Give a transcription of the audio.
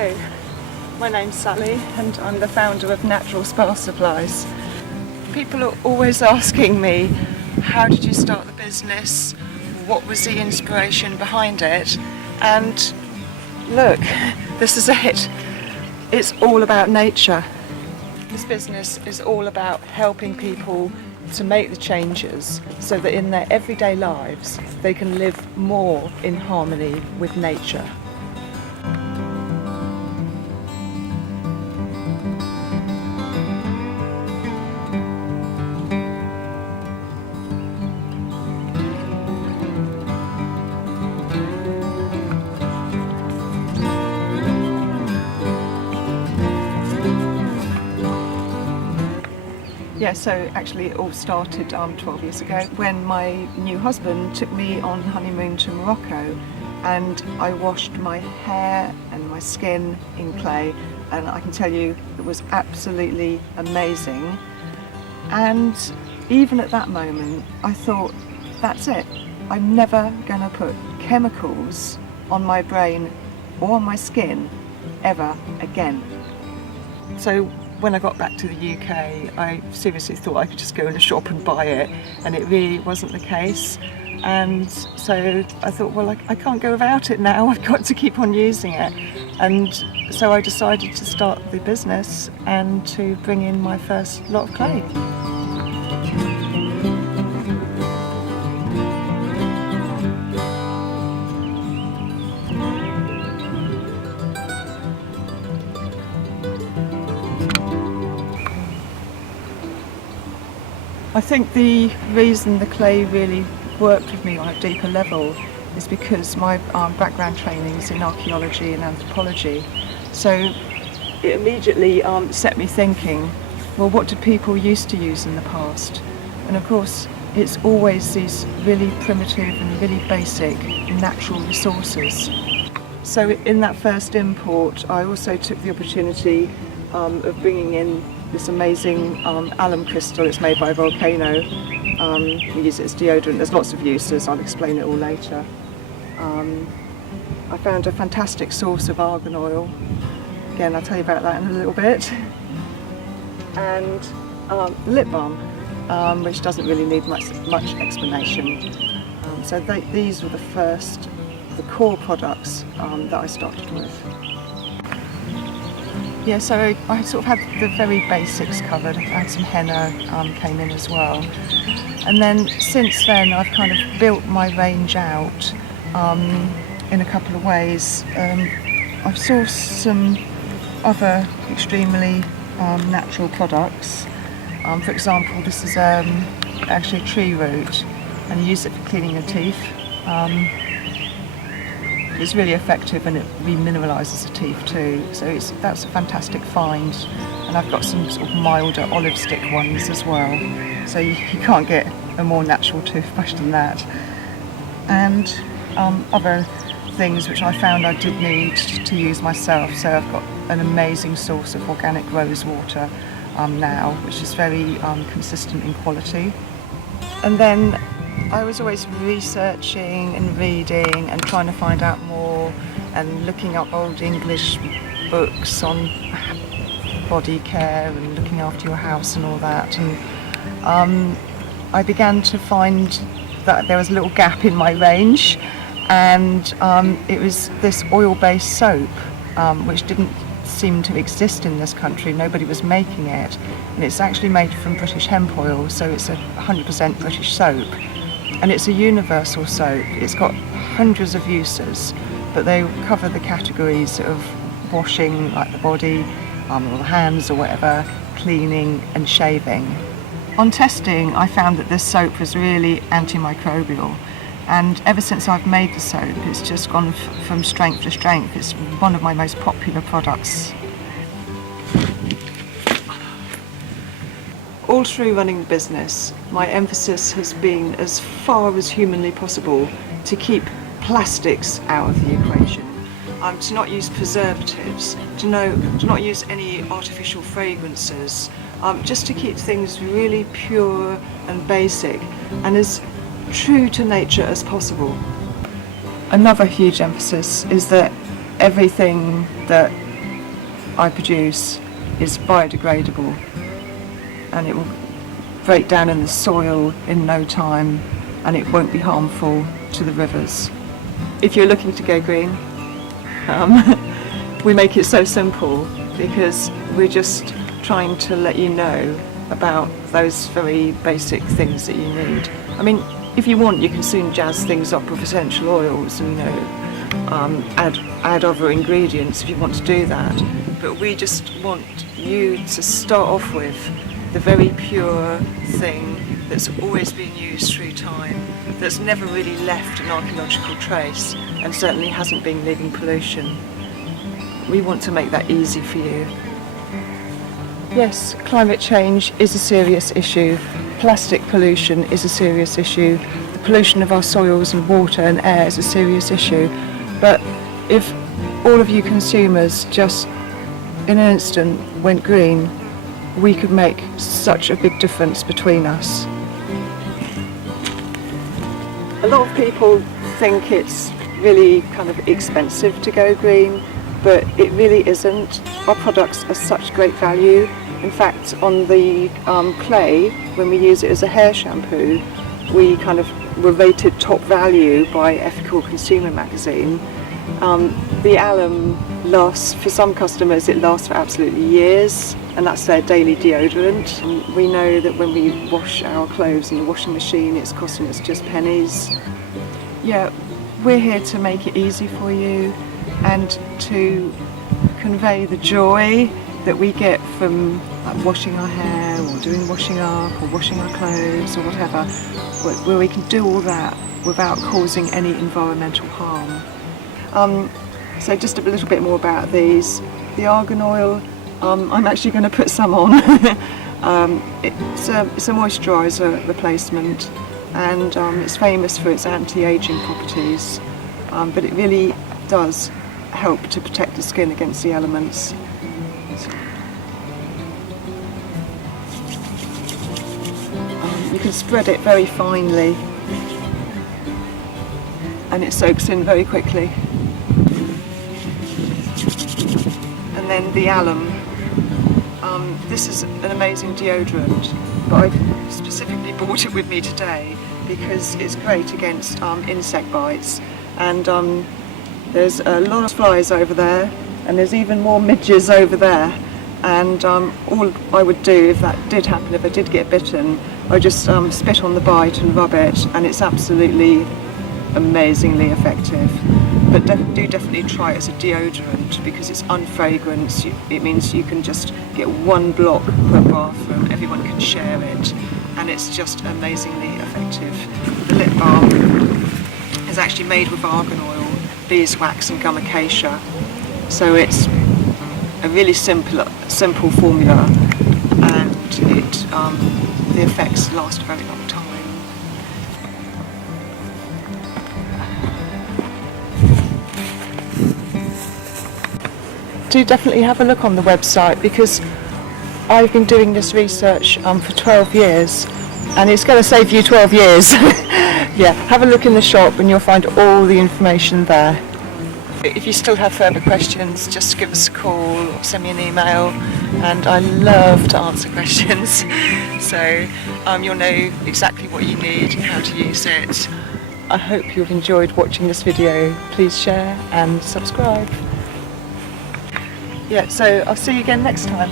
Hello, my name's Sally and I'm the founder of Natural Spa Supplies. People are always asking me, how did you start the business? What was the inspiration behind it? And look, this is it. It's all about nature. This business is all about helping people to make the changes so that in their everyday lives they can live more in harmony with nature. Yeah, so actually it all started 12 years ago when my new husband took me on honeymoon to Morocco, and I washed my hair and my skin in clay, and I can tell you it was absolutely amazing. And even at that moment I thought, that's it, I'm never going to put chemicals on my brain or on my skin ever again. So when I got back to the UK, I seriously thought I could just go in a shop and buy it, and it really wasn't the case. And so I thought, well, I can't go without it now, I've got to keep on using it. And so I decided to start the business and to bring in my first lot of clay. I think the reason the clay really worked with me on a deeper level is because my background training is in archaeology and anthropology. So it immediately set me thinking, well, what did people used to use in the past? And of course, it's always these really primitive and really basic natural resources. So in that first import, I also took the opportunity of bringing in this amazing alum crystal. It's made by a volcano. We use it as deodorant. There's lots of uses, I'll explain it all later. I found a fantastic source of argan oil. Again, I'll tell you about that in a little bit. And lip balm, which doesn't really need much explanation. So these were the core products that I started with. Yeah, so I sort of had the very basics covered. I had some henna came in as well. And then since then I've kind of built my range out in a couple of ways. I've sourced some other extremely natural products. For example, this is actually a tree root, and you use it for cleaning your teeth. It's really effective and it remineralises the teeth too, so that's a fantastic find. And I've got some sort of milder olive stick ones as well, so you can't get a more natural toothbrush than that. And other things which I found I did need to use myself, so I've got an amazing source of organic rose water now, which is very consistent in quality. And then I was always researching and reading and trying to find out more and looking up old English books on body care and looking after your house and all that. And I began to find that there was a little gap in my range, and it was this oil-based soap which didn't seem to exist in this country. Nobody was making it, and it's actually made from British hemp oil, so it's a 100% British soap. And it's a universal soap. It's got hundreds of uses, but they cover the categories of washing, like the body, or the hands or whatever, cleaning and shaving. On testing, I found that this soap was really antimicrobial, and ever since I've made the soap, it's just gone from strength to strength. It's one of my most popular products. All through running the business, my emphasis has been, as far as humanly possible, to keep plastics out of the equation. To not use preservatives, to not use any artificial fragrances, just to keep things really pure and basic and as true to nature as possible. Another huge emphasis is that everything that I produce is biodegradable, and it will break down in the soil in no time, and it won't be harmful to the rivers. If you're looking to go green, we make it so simple because we're just trying to let you know about those very basic things that you need. I mean, if you want, you can soon jazz things up with essential oils and, add other ingredients if you want to do that. But we just want you to start off with the very pure thing that's always been used through time, that's never really left an archaeological trace and certainly hasn't been leaving pollution. We want to make that easy for you. Yes, climate change is a serious issue. Plastic pollution is a serious issue. The pollution of our soils and water and air is a serious issue. But if all of you consumers just in an instant went green, we could make such a big difference between us. A lot of people think it's really kind of expensive to go green, but it really isn't. Our products are such great value. In fact, on the clay, when we use it as a hair shampoo, we kind of were rated top value by Ethical Consumer magazine. The alum lasts, for some customers, it lasts for absolutely years, and that's their daily deodorant. And we know that when we wash our clothes in the washing machine, it's costing us just pennies. Yeah, we're here to make it easy for you and to convey the joy that we get from washing our hair or doing washing up or washing our clothes or whatever, where we can do all that without causing any environmental harm. So just a little bit more about these. The argan oil, I'm actually going to put some on. It's a moisturiser replacement, and it's famous for its anti-aging properties, but it really does help to protect the skin against the elements. You can spread it very finely and it soaks in very quickly. And then the alum. This is an amazing deodorant, but I've specifically brought it with me today because it's great against insect bites, and there's a lot of flies over there, and there's even more midges over there, and all I would do if that did happen, if I did get bitten, I just spit on the bite and rub it, and it's absolutely amazingly effective. But do definitely try it as a deodorant because it's unfragrant. It means you can just get one block per bathroom, everyone can share it, and it's just amazingly effective. The lip balm is actually made with argan oil, beeswax and gum acacia, so it's a really simple formula, and the effects last a very long time. Do definitely have a look on the website because I've been doing this research for 12 years, and it's going to save you 12 years. Yeah, have a look in the shop and you'll find all the information there. If you still have further questions, just give us a call or send me an email, and I love to answer questions. So you'll know exactly what you need and how to use it. I hope you've enjoyed watching this video. Please share and subscribe. Yeah, so I'll see you again next time.